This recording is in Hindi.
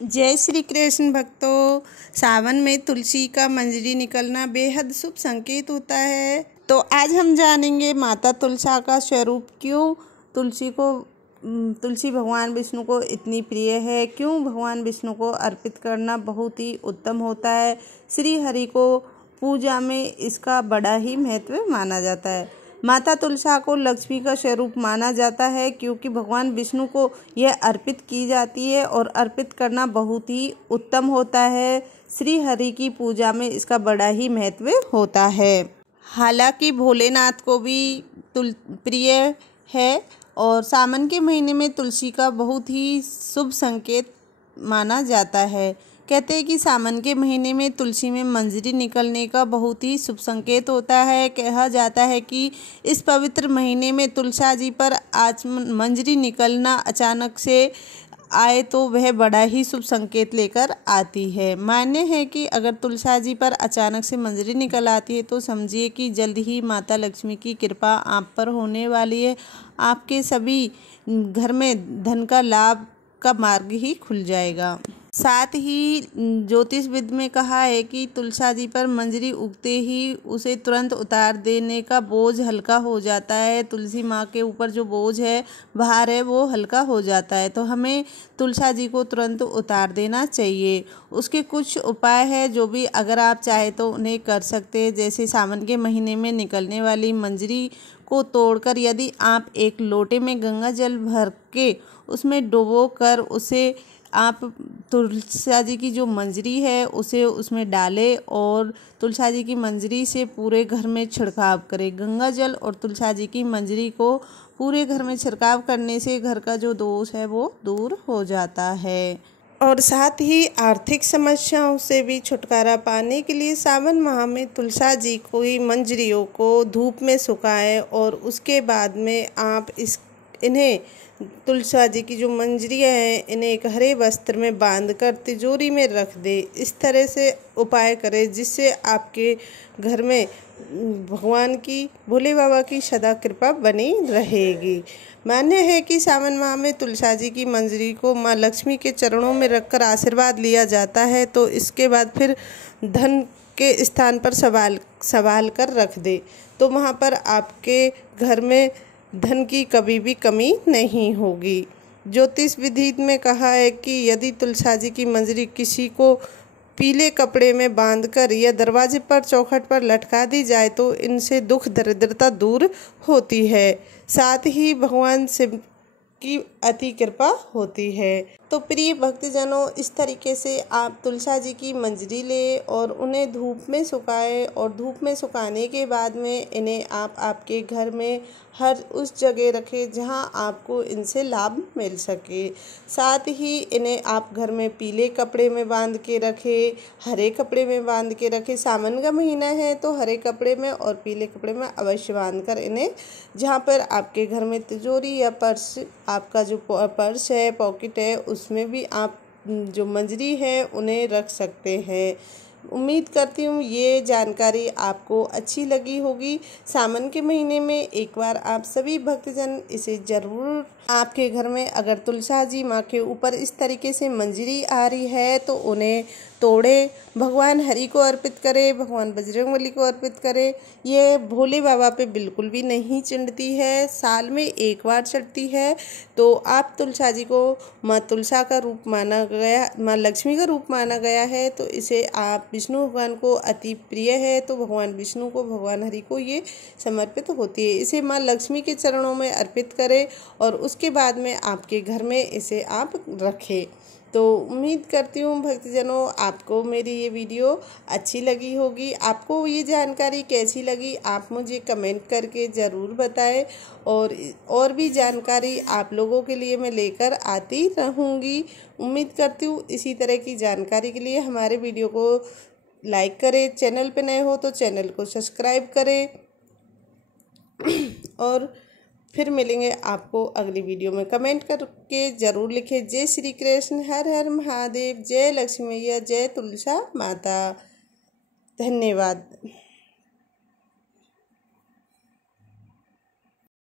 जय श्री कृष्ण भक्तों। सावन में तुलसी का मंजरी निकलना बेहद शुभ संकेत होता है। तो आज हम जानेंगे माता तुलसा का स्वरूप, क्यों तुलसी भगवान विष्णु को इतनी प्रिय है, क्यों भगवान विष्णु को अर्पित करना बहुत ही उत्तम होता है। श्री हरि को पूजा में इसका बड़ा ही महत्व माना जाता है। माता तुलसा को लक्ष्मी का स्वरूप माना जाता है, क्योंकि भगवान विष्णु को यह अर्पित की जाती है और अर्पित करना बहुत ही उत्तम होता है। श्री हरि की पूजा में इसका बड़ा ही महत्व होता है। हालांकि भोलेनाथ को भी प्रिय है और सावन के महीने में तुलसी का बहुत ही शुभ संकेत माना जाता है। कहते हैं कि सावन के महीने में तुलसी में मंजरी निकलने का बहुत ही शुभ संकेत होता है। कहा जाता है कि इस पवित्र महीने में तुलसा जी पर आज मंजरी निकलना अचानक से आए तो वह बड़ा ही शुभ संकेत लेकर आती है। मान्य है कि अगर तुलसा जी पर अचानक से मंजरी निकल आती है तो समझिए कि जल्द ही माता लक्ष्मी की कृपा आप पर होने वाली है। आपके सभी घर में धन का लाभ का मार्ग ही खुल जाएगा। साथ ही ज्योतिष विद में कहा है कि तुलसा जी पर मंजरी उगते ही उसे तुरंत उतार देने का बोझ हल्का हो जाता है। तुलसी माँ के ऊपर जो बोझ है, भार है, वो हल्का हो जाता है। तो हमें तुलसा जी को तुरंत उतार देना चाहिए। उसके कुछ उपाय है जो भी अगर आप चाहे तो उन्हें कर सकते हैं। जैसे सावन के महीने में निकलने वाली मंजरी को तोड़कर यदि आप एक लोटे में गंगा जल भर के उसमें डुबो कर उसे आप तुलसा जी की जो मंजरी है उसे उसमें डालें और तुलसा जी की मंजरी से पूरे घर में छिड़काव करें। गंगा जल और तुलसा जी की मंजरी को पूरे घर में छिड़काव करने से घर का जो दोष है वो दूर हो जाता है। और साथ ही आर्थिक समस्याओं से भी छुटकारा पाने के लिए सावन माह में तुलसा जी को ही मंजरियों को धूप में सुखाएं और उसके बाद में आप इन्हें तुलसा जी की जो मंजरियाँ हैं इन्हें एक हरे वस्त्र में बांधकर तिजोरी में रख दे। इस तरह से उपाय करें जिससे आपके घर में भगवान की, भोले बाबा की सदा कृपा बनी रहेगी। मान्य है कि सावन माह में तुलसा जी की मंजरी को माँ लक्ष्मी के चरणों में रखकर आशीर्वाद लिया जाता है। तो इसके बाद फिर धन के स्थान पर सवाल कर रख दे तो वहाँ पर आपके घर में धन की कभी भी कमी नहीं होगी। ज्योतिष विधि में कहा है कि यदि तुलसा जी की मंजरी किसी को पीले कपड़े में बांधकर या दरवाजे पर चौखट पर लटका दी जाए तो इनसे दुख दरिद्रता दूर होती है। साथ ही भगवान शिव की अति कृपा होती है। तो प्रिय भक्तजनों, इस तरीके से आप तुलसा जी की मंजरी लें और उन्हें धूप में सुखाएं और धूप में सुखाने के बाद में इन्हें आप आपके घर में हर उस जगह रखें जहां आपको इनसे लाभ मिल सके। साथ ही इन्हें आप घर में पीले कपड़े में बांध के रखें, हरे कपड़े में बांध के रखें। सावन का महीना है तो हरे कपड़े में और पीले कपड़े में अवश्य बांध कर इन्हें जहाँ पर आपके घर में तिजोरी या पर्स, आपका जो पर्स है, पॉकेट है, उसमें भी आप जो मंजरी है उन्हें रख सकते हैं। उम्मीद करती हूँ ये जानकारी आपको अच्छी लगी होगी। सावन के महीने में एक बार आप सभी भक्तजन इसे ज़रूर, आपके घर में अगर तुलसा जी माँ के ऊपर इस तरीके से मंजरी आ रही है तो उन्हें तोड़े, भगवान हरि को अर्पित करें, भगवान बजरंगबली को अर्पित करें। ये भोले बाबा पे बिल्कुल भी नहीं चिढ़ती है, साल में एक बार चढ़ती है। तो आप तुलसा जी को माँ तुलसा का रूप माना गया, माँ लक्ष्मी का रूप माना गया है, तो इसे आप विष्णु भगवान को अति प्रिय है तो भगवान विष्णु को, भगवान हरि को ये समर्पित होती है। इसे माँ लक्ष्मी के चरणों में अर्पित करें और उसके बाद में आपके घर में इसे आप रखें। तो उम्मीद करती हूँ भक्तजनों आपको मेरी ये वीडियो अच्छी लगी होगी। आपको ये जानकारी कैसी लगी आप मुझे कमेंट करके ज़रूर बताएं और भी जानकारी आप लोगों के लिए मैं लेकर आती रहूँगी। उम्मीद करती हूँ इसी तरह की जानकारी के लिए हमारे वीडियो को लाइक करें, चैनल पे नए हो तो चैनल को सब्सक्राइब करें और फिर मिलेंगे आपको अगली वीडियो में। कमेंट करके ज़रूर लिखें। जय श्री कृष्ण, हर हर महादेव, जय लक्ष्मी मैया, जय तुलसा माता। धन्यवाद।